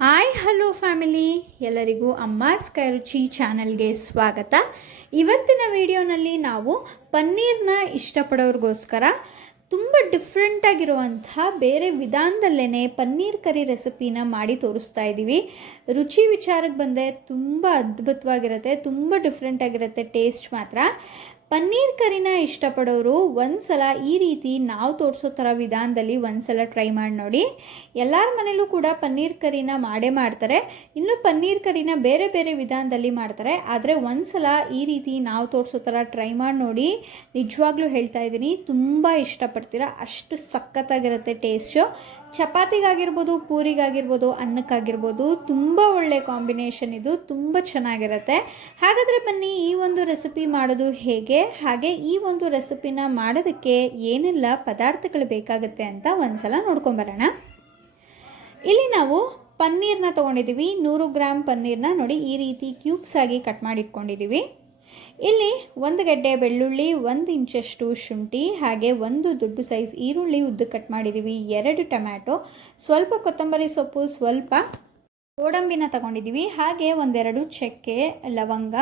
Hi hello family, ಎಲ್ಲರಿಗೂ ಅಮ್ಮಾಸ್ ಕೈ ರುಚಿ ಚಾನಲ್ಗೆ ಸ್ವಾಗತ. ಇವತ್ತಿನ ವಿಡಿಯೋನಲ್ಲಿ ನಾವು ಪನ್ನೀರ್ನ ಇಷ್ಟಪಡೋರಿಗೋಸ್ಕರ ತುಂಬ ಡಿಫ್ರೆಂಟಾಗಿರುವಂತಹ ಬೇರೆ ವಿಧಾನದಲ್ಲೇ ಪನ್ನೀರ್ ಕರಿ ರೆಸಿಪಿನ ಮಾಡಿ ತೋರಿಸ್ತಾ ಇದ್ದೀವಿ. ರುಚಿ ವಿಚಾರಕ್ಕೆ ಬಂದರೆ ತುಂಬ ಅದ್ಭುತವಾಗಿರುತ್ತೆ, ತುಂಬ ಡಿಫ್ರೆಂಟಾಗಿರುತ್ತೆ ಟೇಸ್ಟ್ ಮಾತ್ರ. ಪನ್ನೀರ್ ಕರಿನ ಇಷ್ಟಪಡೋರು ಒಂದ್ಸಲ ಈ ರೀತಿ ನಾವು ತೋರಿಸೋ ಥರ ವಿಧಾನದಲ್ಲಿ ಒಂದ್ಸಲ ಟ್ರೈ ಮಾಡಿ ನೋಡಿ. ಎಲ್ಲರ ಮನೇಲೂ ಕೂಡ ಪನ್ನೀರ್ ಕರಿನ ಮಾಡೇ ಮಾಡ್ತಾರೆ, ಇನ್ನು ಪನ್ನೀರ್ ಕರಿನ ಬೇರೆ ಬೇರೆ ವಿಧಾನದಲ್ಲಿ ಮಾಡ್ತಾರೆ. ಆದರೆ ಒಂದ್ಸಲ ಈ ರೀತಿ ನಾವು ತೋರಿಸೋ ಥರ ಟ್ರೈ ಮಾಡಿ ನೋಡಿ. ನಿಜವಾಗ್ಲೂ ಹೇಳ್ತಾ ಇದ್ದೀನಿ, ತುಂಬ ಇಷ್ಟಪಡ್ತೀರಾ, ಅಷ್ಟು ಸಖತ್ತಾಗಿರುತ್ತೆ ಟೇಸ್ಟು. ಚಪಾತಿಗಾಗಿರ್ಬೋದು, ಪೂರಿಗಾಗಿರ್ಬೋದು, ಅನ್ನಕ್ಕಾಗಿರ್ಬೋದು ತುಂಬ ಒಳ್ಳೆ ಕಾಂಬಿನೇಷನ್ ಇದು, ತುಂಬ ಚೆನ್ನಾಗಿರುತ್ತೆ. ಹಾಗಾದರೆ ಬನ್ನಿ ಈ ಒಂದು ರೆಸಿಪಿ ಮಾಡೋದು ಹೇಗೆ, ಹಾಗೆ ಈ ಒಂದು ರೆಸಿಪಿನ ಮಾಡೋದಕ್ಕೆ ಏನೆಲ್ಲ ಪದಾರ್ಥಗಳು ಬೇಕಾಗುತ್ತೆ ಅಂತ ಒಂದ್ಸಲ ನೋಡ್ಕೊಂಬರೋಣ. ಇಲ್ಲಿ ನಾವು ಪನ್ನೀರ್ನ ತೊಗೊಂಡಿದ್ದೀವಿ. 100 ಗ್ರಾಮ್ ಪನ್ನೀರ್ನ ನೋಡಿ ಈ ರೀತಿ ಕ್ಯೂಬ್ಸ್ ಆಗಿ ಕಟ್ ಮಾಡಿ ಇಟ್ಕೊಂಡಿದ್ದೀವಿ. ಇಲ್ಲಿ 1 ಗೆಡ್ಡೆ ಬೆಳ್ಳುಳ್ಳಿ, 1 ಇಂಚಷ್ಟು ಶುಂಠಿ, ಹಾಗೆ 1 ದೊಡ್ಡ ಸೈಜ್ ಈರುಳ್ಳಿ ಉದ್ದ ಕಟ್ ಮಾಡಿದ್ದೀವಿ, 2 ಟೊಮ್ಯಾಟೊ, ಸ್ವಲ್ಪ ಕೊತ್ತಂಬರಿ ಸೊಪ್ಪು, ಸ್ವಲ್ಪ ಗೋಡಂಬಿನ ತಗೊಂಡಿದ್ದೀವಿ, ಹಾಗೆ 1-2 ಚಕ್ಕೆ, ಲವಂಗ,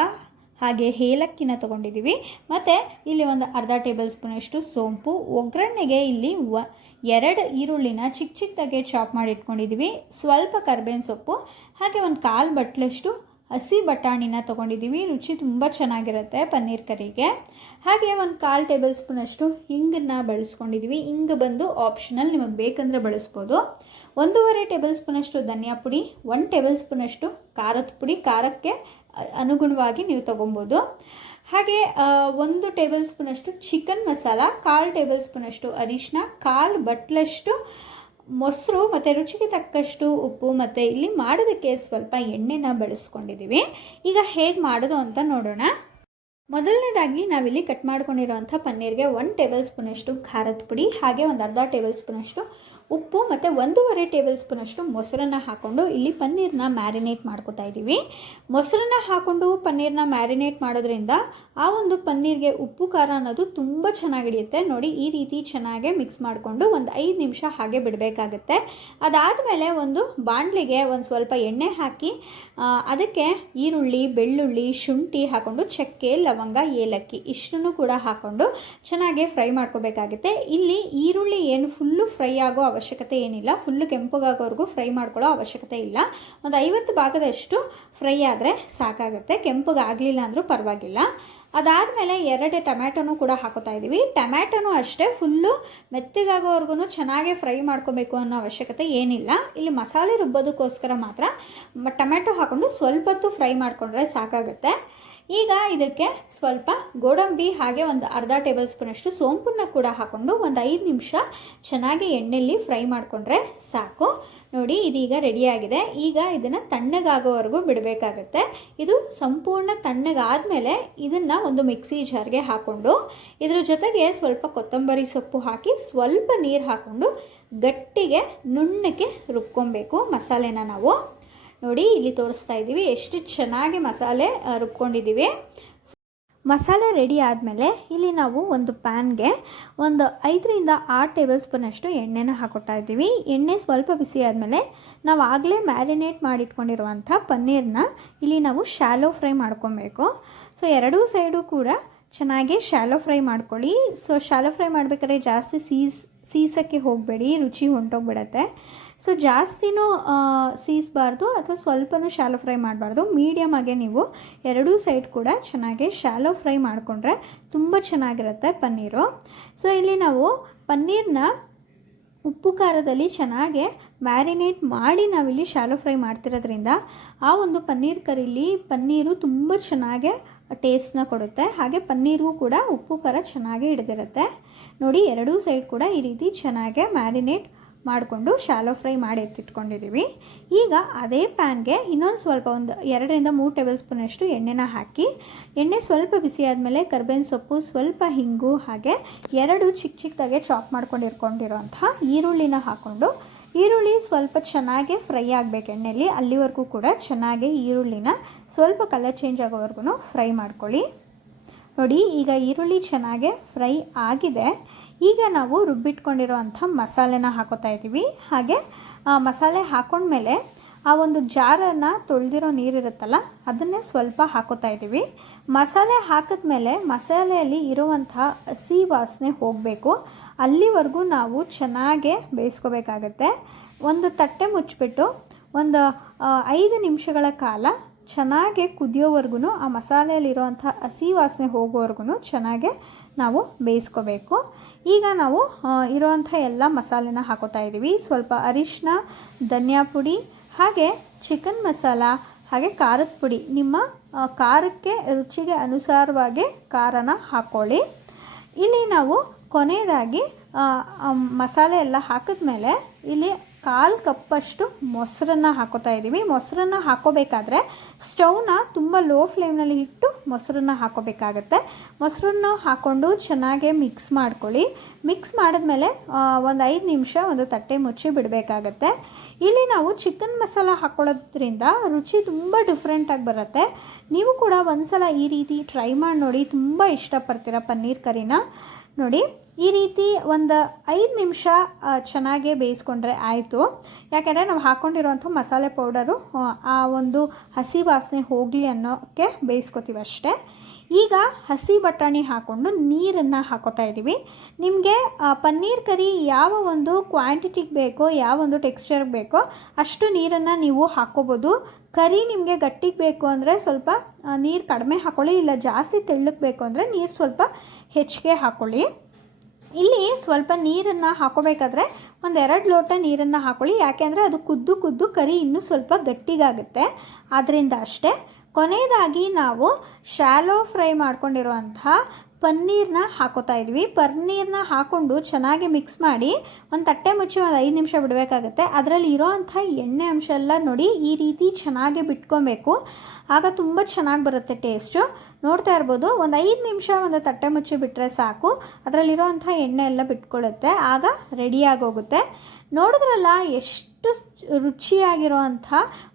ಹಾಗೆ ಏಲಕ್ಕಿನ ತೊಗೊಂಡಿದ್ದೀವಿ. ಮತ್ತು ಇಲ್ಲಿ ಒಂದು ಅರ್ಧ ಟೇಬಲ್ ಸ್ಪೂನಷ್ಟು ಸೋಂಪು. ಒಗ್ಗರಣೆಗೆ ಇಲ್ಲಿ 2 ಈರುಳ್ಳಿನ ಚಿಕ್ಕ ಚಿಕ್ಕದಾಗೆ ಚಾಪ್ ಮಾಡಿ ಇಟ್ಕೊಂಡಿದ್ದೀವಿ, ಸ್ವಲ್ಪ ಕರ್ಬೇವಿನ ಸೊಪ್ಪು, ಹಾಗೆ 1/4 ಬಟ್ಲಷ್ಟು ಹಸಿ ಬಟಾಣಿನ ತೊಗೊಂಡಿದ್ದೀವಿ. ರುಚಿ ತುಂಬ ಚೆನ್ನಾಗಿರುತ್ತೆ ಪನ್ನೀರ್ ಕರಿಗೆ. ಹಾಗೆ 1/4 ಟೇಬಲ್ ಸ್ಪೂನಷ್ಟು ಹಿಂಗನ್ನು ಬಳಸ್ಕೊಂಡಿದ್ದೀವಿ. ಹಿಂಗೆ ಬಂದು ಆಪ್ಷನಲ್, ನಿಮಗೆ ಬೇಕಂದರೆ ಬಳಸ್ಬೋದು. 1.5 ಟೇಬಲ್ ಸ್ಪೂನಷ್ಟು ಧನಿಯಾ ಪುಡಿ, 1 ಟೇಬಲ್ ಸ್ಪೂನಷ್ಟು ಖಾರದ ಪುಡಿ, ಖಾರಕ್ಕೆ ಅನುಗುಣವಾಗಿ ನೀವು ತೊಗೊಬೋದು. ಹಾಗೆ 1 ಟೇಬಲ್ ಸ್ಪೂನಷ್ಟು ಚಿಕನ್ ಮಸಾಲ, 1/4 ಟೇಬಲ್ ಸ್ಪೂನಷ್ಟು ಅರಿಶಿನ, 1/4 ಬಟ್ಲಷ್ಟು ಮೊಸರು, ಮತ್ತು ರುಚಿಗೆ ತಕ್ಕಷ್ಟು ಉಪ್ಪು, ಮತ್ತು ಇಲ್ಲಿ ಮಾಡೋದಕ್ಕೆ ಸ್ವಲ್ಪ ಎಣ್ಣೆನ ಬಳಸ್ಕೊಂಡಿದ್ದೀವಿ. ಈಗ ಹೇಗೆ ಮಾಡೋದು ಅಂತ ನೋಡೋಣ. ಮೊದಲನೇದಾಗಿ ನಾವಿಲ್ಲಿ ಕಟ್ ಮಾಡ್ಕೊಂಡಿರೋವಂಥ ಪನ್ನೀರ್ಗೆ 1 ಟೇಬಲ್ ಸ್ಪೂನಷ್ಟು ಖಾರದ ಪುಡಿ, ಹಾಗೆ 1/2 ಟೇಬಲ್ ಸ್ಪೂನಷ್ಟು ಉಪ್ಪು, ಮತ್ತು 1.5 ಟೇಬಲ್ ಸ್ಪೂನಷ್ಟು ಮೊಸರನ್ನು ಹಾಕ್ಕೊಂಡು ಇಲ್ಲಿ ಪನ್ನೀರ್ನ ಮ್ಯಾರಿನೇಟ್ ಮಾಡ್ಕೊತಾ ಇದ್ದೀವಿ. ಮೊಸರನ್ನು ಹಾಕ್ಕೊಂಡು ಪನ್ನೀರ್ನ ಮ್ಯಾರಿನೇಟ್ ಮಾಡೋದ್ರಿಂದ ಆ ಒಂದು ಪನ್ನೀರ್ಗೆ ಉಪ್ಪು ಖಾರ ಅನ್ನೋದು ತುಂಬ ಚೆನ್ನಾಗಿ ಹಿಡಿಯುತ್ತೆ. ನೋಡಿ ಈ ರೀತಿ ಚೆನ್ನಾಗೆ ಮಿಕ್ಸ್ ಮಾಡಿಕೊಂಡು 5 ನಿಮಿಷ ಹಾಗೆ ಬಿಡಬೇಕಾಗತ್ತೆ. ಅದಾದಮೇಲೆ ಒಂದು ಬಾಣಲಿಗೆ ಸ್ವಲ್ಪ ಎಣ್ಣೆ ಹಾಕಿ ಅದಕ್ಕೆ ಈರುಳ್ಳಿ, ಬೆಳ್ಳುಳ್ಳಿ, ಶುಂಠಿ ಹಾಕ್ಕೊಂಡು ಚಕ್ಕೆ, ಲವಂಗ, ಏಲಕ್ಕಿ ಇಷ್ಟನ್ನು ಕೂಡ ಹಾಕ್ಕೊಂಡು ಚೆನ್ನಾಗಿ ಫ್ರೈ ಮಾಡ್ಕೋಬೇಕಾಗುತ್ತೆ. ಇಲ್ಲಿ ಈರುಳ್ಳಿ ಏನು ಫುಲ್ಲು ಫ್ರೈ ಆಗೋ ಅವಶ್ಯಕತೆ ಏನಿಲ್ಲ, ಫುಲ್ಲು ಕೆಂಪಗಾಗೋವರೆಗೂ ಫ್ರೈ ಮಾಡ್ಕೊಳ್ಳೋ ಅವಶ್ಯಕತೆ ಇಲ್ಲ. ಒಂದು 50 ಭಾಗದಷ್ಟು ಫ್ರೈ ಆದರೆ ಸಾಕಾಗುತ್ತೆ, ಕೆಂಪಗಾಗಲಿಲ್ಲ ಅಂದರೂ ಪರವಾಗಿಲ್ಲ. ಅದಾದಮೇಲೆ 2 ಟೊಮ್ಯಾಟೊನೂ ಕೂಡ ಹಾಕೋತಾ ಇದ್ದೀವಿ. ಟೊಮ್ಯಾಟೊನೂ ಅಷ್ಟೇ ಫುಲ್ಲು ಮೆತ್ತಗಾಗೋವರೆಗೂ ಚೆನ್ನಾಗಿ ಫ್ರೈ ಮಾಡ್ಕೋಬೇಕು ಅನ್ನೋ ಅವಶ್ಯಕತೆ ಏನಿಲ್ಲ. ಇಲ್ಲಿ ಮಸಾಲೆ ರುಬ್ಬೋದಕ್ಕೋಸ್ಕರ ಮಾತ್ರ ಟೊಮ್ಯಾಟೊ ಹಾಕ್ಕೊಂಡು ಸ್ವಲ್ಪ ಹೊತ್ತು ಫ್ರೈ ಮಾಡಿಕೊಂಡ್ರೆ ಸಾಕಾಗುತ್ತೆ. ಈಗ ಇದಕ್ಕೆ ಸ್ವಲ್ಪ ಗೋಡಂಬಿ, ಹಾಗೆ 1/2 ಟೇಬಲ್ ಸ್ಪೂನಷ್ಟು ಸೋಂಪನ್ನು ಕೂಡ ಹಾಕ್ಕೊಂಡು 5 ನಿಮಿಷ ಚೆನ್ನಾಗಿ ಎಣ್ಣೆಯಲ್ಲಿ ಫ್ರೈ ಮಾಡಿಕೊಂಡ್ರೆ ಸಾಕು. ನೋಡಿ ಇದೀಗ ರೆಡಿಯಾಗಿದೆ. ಈಗ ಇದನ್ನು ತಣ್ಣಗಾಗೋವರೆಗೂ ಬಿಡಬೇಕಾಗತ್ತೆ. ಇದು ಸಂಪೂರ್ಣ ತಣ್ಣಗಾದಮೇಲೆ ಇದನ್ನು ಒಂದು ಮಿಕ್ಸಿ ಜಾರ್ಗೆ ಹಾಕ್ಕೊಂಡು ಇದ್ರ ಜೊತೆಗೆ ಸ್ವಲ್ಪ ಕೊತ್ತಂಬರಿ ಸೊಪ್ಪು ಹಾಕಿ ಸ್ವಲ್ಪ ನೀರು ಹಾಕ್ಕೊಂಡು ಗಟ್ಟಿಗೆ ನುಣ್ಣಕ್ಕೆ ರುಬ್ಕೊಬೇಕು ಮಸಾಲೆನ ನಾವು. ನೋಡಿ ಇಲ್ಲಿ ತೋರಿಸ್ತಾ ಇದ್ದೀವಿ ಎಷ್ಟು ಚೆನ್ನಾಗಿ ಮಸಾಲೆ ರುಬ್ಕೊಂಡಿದ್ದೀವಿ. ಮಸಾಲೆ ರೆಡಿ ಆದಮೇಲೆ ಇಲ್ಲಿ ನಾವು ಒಂದು ಪ್ಯಾನ್ಗೆ 5-6 ಟೇಬಲ್ ಸ್ಪೂನಷ್ಟು ಎಣ್ಣೆನ ಹಾಕೊತಾ ಇದ್ದೀವಿ. ಎಣ್ಣೆ ಸ್ವಲ್ಪ ಬಿಸಿ ಆದಮೇಲೆ ನಾವು ಆಗಲೇ ಮ್ಯಾರಿನೇಟ್ ಮಾಡಿಟ್ಕೊಂಡಿರುವಂಥ ಪನ್ನೀರನ್ನ ಇಲ್ಲಿ ನಾವು ಶಾಲೋ ಫ್ರೈ ಮಾಡ್ಕೊಬೇಕು. ಸೊ 2 ಸೈಡು ಕೂಡ ಚೆನ್ನಾಗಿ ಶಾಲೋ ಫ್ರೈ ಮಾಡ್ಕೊಳ್ಳಿ. ಸೊ ಶಾಲೋ ಫ್ರೈ ಮಾಡಬೇಕಾದ್ರೆ ಜಾಸ್ತಿ ಸೀಸಕ್ಕೆ ಹೋಗಬೇಡಿ, ರುಚಿ ಹೊಂಟೋಗ್ಬಿಡತ್ತೆ. ಸೊ ಜಾಸ್ತಿನೂ ಸೀಸಬಾರ್ದು ಅಥವಾ ಸ್ವಲ್ಪನೂ ಶಾಲೋ ಫ್ರೈ ಮಾಡಬಾರ್ದು, ಮೀಡಿಯಮ್ ಆಗಿ ನೀವು 2 ಸೈಡ್ ಕೂಡ ಚೆನ್ನಾಗಿ ಶಾಲೋ ಫ್ರೈ ಮಾಡಿಕೊಂಡ್ರೆ ತುಂಬ ಚೆನ್ನಾಗಿರುತ್ತೆ ಪನ್ನೀರು. ಸೊ ಇಲ್ಲಿ ನಾವು ಪನ್ನೀರ್ನ ಉಪ್ಪು ಖಾರದಲ್ಲಿ ಚೆನ್ನಾಗಿ ಮ್ಯಾರಿನೇಟ್ ಮಾಡಿ ನಾವಿಲ್ಲಿ ಶಾಲೋ ಫ್ರೈ ಮಾಡ್ತಿರೋದ್ರಿಂದ ಆ ಒಂದು ಪನ್ನೀರ್ ಕರಿಲಿ ಪನ್ನೀರು ತುಂಬ ಚೆನ್ನಾಗಿ ಟೇಸ್ಟ್ನ ಕೊಡುತ್ತೆ. ಹಾಗೆ ಪನ್ನೀರಿಗೂ ಕೂಡ ಉಪ್ಪು ಖಾರ ಚೆನ್ನಾಗಿ ಹಿಡಿದಿರುತ್ತೆ. ನೋಡಿ 2 ಸೈಡ್ ಕೂಡ ಈ ರೀತಿ ಚೆನ್ನಾಗಿ ಮ್ಯಾರಿನೇಟ್ ಮಾಡಿಕೊಂಡು ಶಾಲೋ ಫ್ರೈ ಮಾಡಿ ಎತ್ತಿಟ್ಕೊಂಡಿದ್ದೀವಿ. ಈಗ ಅದೇ ಪ್ಯಾನ್ಗೆ ಇನ್ನೊಂದು ಸ್ವಲ್ಪ 2-3 ಟೇಬಲ್ ಸ್ಪೂನಷ್ಟು ಎಣ್ಣೆನ ಹಾಕಿ, ಎಣ್ಣೆ ಸ್ವಲ್ಪ ಬಿಸಿ ಆದಮೇಲೆ ಕರ್ಬೇವಿನ ಸೊಪ್ಪು, ಸ್ವಲ್ಪ ಹಿಂಗು, ಹಾಗೆ 2 ಚಿಕ್ಕ ಚಿಕ್ಕದಾಗೆ ಚಾಪ್ ಮಾಡ್ಕೊಂಡಿರೋಂಥ ಈರುಳ್ಳಿನ ಹಾಕ್ಕೊಂಡು ಈರುಳ್ಳಿ ಸ್ವಲ್ಪ ಚೆನ್ನಾಗಿ ಫ್ರೈ ಆಗಬೇಕು ಎಣ್ಣೆಯಲ್ಲಿ, ಅಲ್ಲಿವರೆಗೂ ಕೂಡ ಚೆನ್ನಾಗಿ ಈರುಳ್ಳಿನ ಸ್ವಲ್ಪ ಕಲರ್ ಚೇಂಜ್ ಆಗೋವರೆಗೂ ಫ್ರೈ ಮಾಡ್ಕೊಳ್ಳಿ. ನೋಡಿ ಈಗ ಈರುಳ್ಳಿ ಚೆನ್ನಾಗಿ ಫ್ರೈ ಆಗಿದೆ. ಈಗ ನಾವು ರುಬ್ಬಿಟ್ಕೊಂಡಿರೋ ಅಂಥ ಮಸಾಲೆನ ಹಾಕೋತಾ ಇದ್ದೀವಿ. ಹಾಗೆ ಮಸಾಲೆ ಹಾಕೊಂಡ್ಮೇಲೆ ಆ ಒಂದು ಜಾರನ್ನು ತೊಳೆದಿರೋ ನೀರಿರುತ್ತಲ್ಲ ಅದನ್ನೇ ಸ್ವಲ್ಪ ಹಾಕೋತಾ ಇದ್ದೀವಿ. ಮಸಾಲೆ ಹಾಕಿದ್ಮೇಲೆ ಮಸಾಲೆಯಲ್ಲಿ ಇರುವಂಥ ಹಸಿ ವಾಸನೆ ಹೋಗಬೇಕು, ಅಲ್ಲಿವರೆಗೂ ನಾವು ಚೆನ್ನಾಗೇ ಬೇಯಿಸ್ಕೋಬೇಕಾಗತ್ತೆ. ಒಂದು ತಟ್ಟೆ ಮುಚ್ಚಿಬಿಟ್ಟು ಒಂದು 5 ನಿಮಿಷಗಳ ಕಾಲ ಚೆನ್ನಾಗೆ ಕುದಿಯೋವರೆಗೂ, ಆ ಮಸಾಲೆಯಲ್ಲಿರುವಂಥ ಹಸಿ ವಾಸನೆ ಹೋಗೋವರೆಗೂ ಚೆನ್ನಾಗೆ ನಾವು ಬೇಯಿಸ್ಕೋಬೇಕು. ಈಗ ನಾವು ಇರೋವಂಥ ಎಲ್ಲ ಮಸಾಲೆನ ಹಾಕೋತಾ ಇದ್ದೀವಿ. ಸ್ವಲ್ಪ ಅರಿಶಿನ, ಧನಿಯಾ ಪುಡಿ, ಹಾಗೆ ಚಿಕನ್ ಮಸಾಲ, ಹಾಗೆ ಖಾರದ ಪುಡಿ. ನಿಮ್ಮ ಖಾರಕ್ಕೆ ರುಚಿಗೆ ಅನುಸಾರವಾಗಿ ಖಾರನ ಹಾಕ್ಕೊಳ್ಳಿ. ಇಲ್ಲಿ ನಾವು ಕೊನೆಯದಾಗಿ ಮಸಾಲೆ ಎಲ್ಲ ಹಾಕಿದ್ಮೇಲೆ ಇಲ್ಲಿ 1/4 ಕಪ್ಪಷ್ಟು ಮೊಸರನ್ನು ಹಾಕೋತಾ ಇದ್ದೀವಿ. ಮೊಸರನ್ನು ಹಾಕೋಬೇಕಾದ್ರೆ ಸ್ಟವ್ನ ತುಂಬ ಲೋ ಫ್ಲೇಮ್ನಲ್ಲಿ ಇಟ್ಟು ಮೊಸರನ್ನು ಹಾಕೋಬೇಕಾಗತ್ತೆ. ಮೊಸರನ್ನು ಹಾಕ್ಕೊಂಡು ಚೆನ್ನಾಗೆ ಮಿಕ್ಸ್ ಮಾಡ್ಕೊಳ್ಳಿ. ಮಿಕ್ಸ್ ಮಾಡಿದ್ಮೇಲೆ ಒಂದು 5 ನಿಮಿಷ ಒಂದು ತಟ್ಟೆ ಮುಚ್ಚಿ ಬಿಡಬೇಕಾಗತ್ತೆ. ಇಲ್ಲಿ ನಾವು ಚಿಕನ್ ಮಸಾಲ ಹಾಕ್ಕೊಳ್ಳೋದ್ರಿಂದ ರುಚಿ ತುಂಬ ಡಿಫ್ರೆಂಟಾಗಿ ಬರುತ್ತೆ. ನೀವು ಕೂಡ ಒಂದ್ಸಲ ಈ ರೀತಿ ಟ್ರೈ ಮಾಡಿ ನೋಡಿ, ತುಂಬ ಇಷ್ಟಪಡ್ತೀರ ಪನ್ನೀರ್ ಕರಿನ. ನೋಡಿ, ಈ ರೀತಿ ಒಂದು 5 ನಿಮಿಷ ಚೆನ್ನಾಗೇ ಬೇಯಿಸ್ಕೊಂಡ್ರೆ ಆಯಿತು. ಯಾಕೆಂದರೆ ನಾವು ಹಾಕ್ಕೊಂಡಿರೋಂಥ ಮಸಾಲೆ ಪೌಡರು ಆ ಒಂದು ಹಸಿ ವಾಸನೆ ಹೋಗಲಿ ಅನ್ನೋಕ್ಕೆ ಬೇಯಿಸ್ಕೊತೀವಿ ಅಷ್ಟೇ. ಈಗ ಹಸಿ ಬಟಾಣಿ ಹಾಕ್ಕೊಂಡು ನೀರನ್ನು ಹಾಕೋತಾ ಇದ್ದೀವಿ. ನಿಮಗೆ ಪನ್ನೀರ್ ಕರಿ ಯಾವ ಒಂದು ಕ್ವಾಂಟಿಟಿಗೆ ಬೇಕೋ, ಯಾವ ಒಂದು ಟೆಕ್ಸ್ಚರ್ಗೆ ಬೇಕೋ ಅಷ್ಟು ನೀರನ್ನು ನೀವು ಹಾಕ್ಕೋಬೋದು. ಕರಿ ನಿಮಗೆ ಗಟ್ಟಿಗೆ ಬೇಕು ಅಂದರೆ ಸ್ವಲ್ಪ ನೀರು ಕಡಿಮೆ ಹಾಕ್ಕೊಳ್ಳಿ, ಇಲ್ಲ ಜಾಸ್ತಿ ತೆಳ್ಳಗೆ ಬೇಕು ಅಂದರೆ ನೀರು ಸ್ವಲ್ಪ ಹೆಚ್ಚಿಗೆ ಹಾಕ್ಕೊಳ್ಳಿ. ಇಲ್ಲಿ ಸ್ವಲ್ಪ ನೀರನ್ನು ಹಾಕೋಬೇಕಾದ್ರೆ ಒಂದು 2 ಲೋಟ ನೀರನ್ನು ಹಾಕ್ಕೊಳ್ಳಿ. ಯಾಕೆಂದರೆ ಅದು ಕುದ್ದು ಕರಿ ಇನ್ನೂ ಸ್ವಲ್ಪ ಗಟ್ಟಿಗಾಗುತ್ತೆ, ಆದ್ದರಿಂದ ಅಷ್ಟೇ. ಕೊನೆಯದಾಗಿ ನಾವು ಶಾಲೋ ಫ್ರೈ ಮಾಡ್ಕೊಂಡಿರುವಂತಹ ಪನ್ನೀರನ್ನ ಹಾಕೋತಾ ಇದ್ವಿ. ಪನ್ನೀರನ್ನ ಹಾಕ್ಕೊಂಡು ಚೆನ್ನಾಗಿ ಮಿಕ್ಸ್ ಮಾಡಿ ಒಂದು ತಟ್ಟೆ ಮುಚ್ಚಿ ಒಂದು 5 ನಿಮಿಷ ಬಿಡಬೇಕಾಗತ್ತೆ. ಅದರಲ್ಲಿ ಇರೋವಂಥ ಎಣ್ಣೆ ಅಂಶ ಎಲ್ಲ ನೋಡಿ ಈ ರೀತಿ ಚೆನ್ನಾಗಿ ಬಿಟ್ಕೊಬೇಕು, ಆಗ ತುಂಬ ಚೆನ್ನಾಗಿ ಬರುತ್ತೆ ಟೇಸ್ಟು. ನೋಡ್ತಾ ಇರ್ಬೋದು, ಒಂದು 5 ನಿಮಿಷ ಒಂದು ತಟ್ಟೆ ಮುಚ್ಚಿ ಬಿಟ್ಟರೆ ಸಾಕು, ಅದರಲ್ಲಿರೋವಂಥ ಎಣ್ಣೆ ಎಲ್ಲ ಬಿಟ್ಕೊಳ್ಳುತ್ತೆ, ಆಗ ರೆಡಿಯಾಗೋಗುತ್ತೆ. ನೋಡಿದ್ರಲ್ಲ ಎಷ್ಟು ರುಚಿಯಾಗಿರುವಂಥ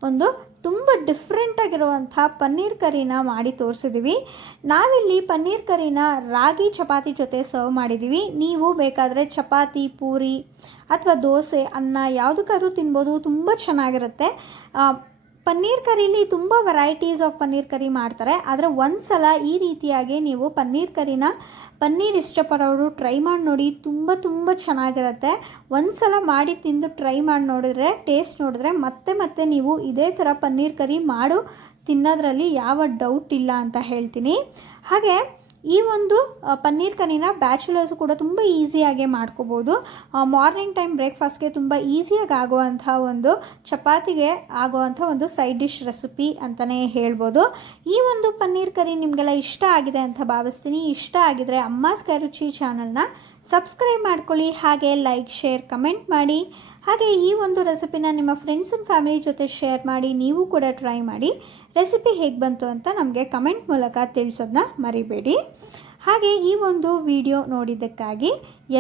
ಒಂದು ತುಂಬ ಡಿಫ್ರೆಂಟಾಗಿರುವಂಥ ಪನ್ನೀರ್ ಕರಿನ ಮಾಡಿ ತೋರಿಸಿದ್ದೀವಿ. ನಾವಿಲ್ಲಿ ಪನ್ನೀರ್ ಕರಿನ ರಾಗಿ ಚಪಾತಿ ಜೊತೆ ಸರ್ವ್ ಮಾಡಿದ್ದೀವಿ. ನೀವು ಬೇಕಾದರೆ ಚಪಾತಿ, ಪೂರಿ ಅಥವಾ ದೋಸೆ, ಅನ್ನ ಯಾವುದಕ್ಕಾದ್ರೂ ತಿನ್ಬೋದು, ತುಂಬ ಚೆನ್ನಾಗಿರುತ್ತೆ. ಪನ್ನೀರ್ ಕರೀಲಿ ತುಂಬ ವೆರೈಟೀಸ್ ಆಫ್ ಪನ್ನೀರ್ ಕರಿ ಮಾಡ್ತಾರೆ, ಆದರೆ ಒಂದು ಸಲ ಈ ರೀತಿಯಾಗಿ ನೀವು ಪನ್ನೀರ್ ಇಷ್ಟಪಡೋರು ಟ್ರೈ ಮಾಡಿ ನೋಡಿ, ತುಂಬ ಚೆನ್ನಾಗಿರುತ್ತೆ. ಒಂದು ಸಲ ಮಾಡಿ ತಿಂದು ಟ್ರೈ ಮಾಡಿ ನೋಡಿದ್ರೆ, ಟೇಸ್ಟ್ ನೋಡಿದ್ರೆ ಮತ್ತೆ ನೀವು ಇದೇ ಥರ ಪನ್ನೀರ್ ಕರಿ ತಿನ್ನೋದ್ರಲ್ಲಿ ಯಾವ ಡೌಟ್ ಇಲ್ಲ ಅಂತ ಹೇಳ್ತೀನಿ. ಹಾಗೆ ಈ ಒಂದು ಪನ್ನೀರ್ ಕರಿನ ಬ್ಯಾಚುಲರ್ಸು ಕೂಡ ತುಂಬ ಈಸಿಯಾಗಿ ಮಾಡ್ಕೋಬೋದು. ಮಾರ್ನಿಂಗ್ ಟೈಮ್ ಬ್ರೇಕ್ಫಾಸ್ಟ್ಗೆ ತುಂಬ ಈಸಿಯಾಗಿ ಆಗುವಂಥ ಒಂದು ಚಪಾತಿಗೆ ಆಗುವಂಥ ಒಂದು ಸೈಡ್ ಡಿಶ್ ರೆಸಿಪಿ ಅಂತಲೇ ಹೇಳ್ಬೋದು. ಈ ಒಂದು ಪನ್ನೀರ್ ಕರಿ ನಿಮಗೆಲ್ಲ ಇಷ್ಟ ಆಗಿದೆ ಅಂತ ಭಾವಿಸ್ತೀನಿ. ಇಷ್ಟ ಆಗಿದರೆ ಅಮ್ಮಾಸ್ ಕೈ ರುಚಿ ಚಾನಲ್ನ ಸಬ್ಸ್ಕ್ರೈಬ್ ಮಾಡ್ಕೊಳ್ಳಿ, ಹಾಗೆ ಲೈಕ್, ಶೇರ್, ಕಮೆಂಟ್ ಮಾಡಿ. ಹಾಗೆ ಈ ಒಂದು ರೆಸಿಪಿನ ನಿಮ್ಮ ಫ್ರೆಂಡ್ಸ್ ಆ್ಯಂಡ್ ಫ್ಯಾಮಿಲಿ ಜೊತೆ ಶೇರ್ ಮಾಡಿ, ನೀವು ಕೂಡ ಟ್ರೈ ಮಾಡಿ. ರೆಸಿಪಿ ಹೇಗೆ ಬಂತು ಅಂತ ನಮಗೆ ಕಮೆಂಟ್ ಮೂಲಕ ತಿಳಿಸೋದನ್ನ ಮರಿಬೇಡಿ. ಹಾಗೆ ಈ ಒಂದು ವಿಡಿಯೋ ನೋಡಿದ್ದಕ್ಕಾಗಿ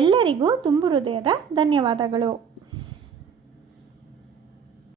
ಎಲ್ಲರಿಗೂ ತುಂಬ ಹೃದಯದ ಧನ್ಯವಾದಗಳು.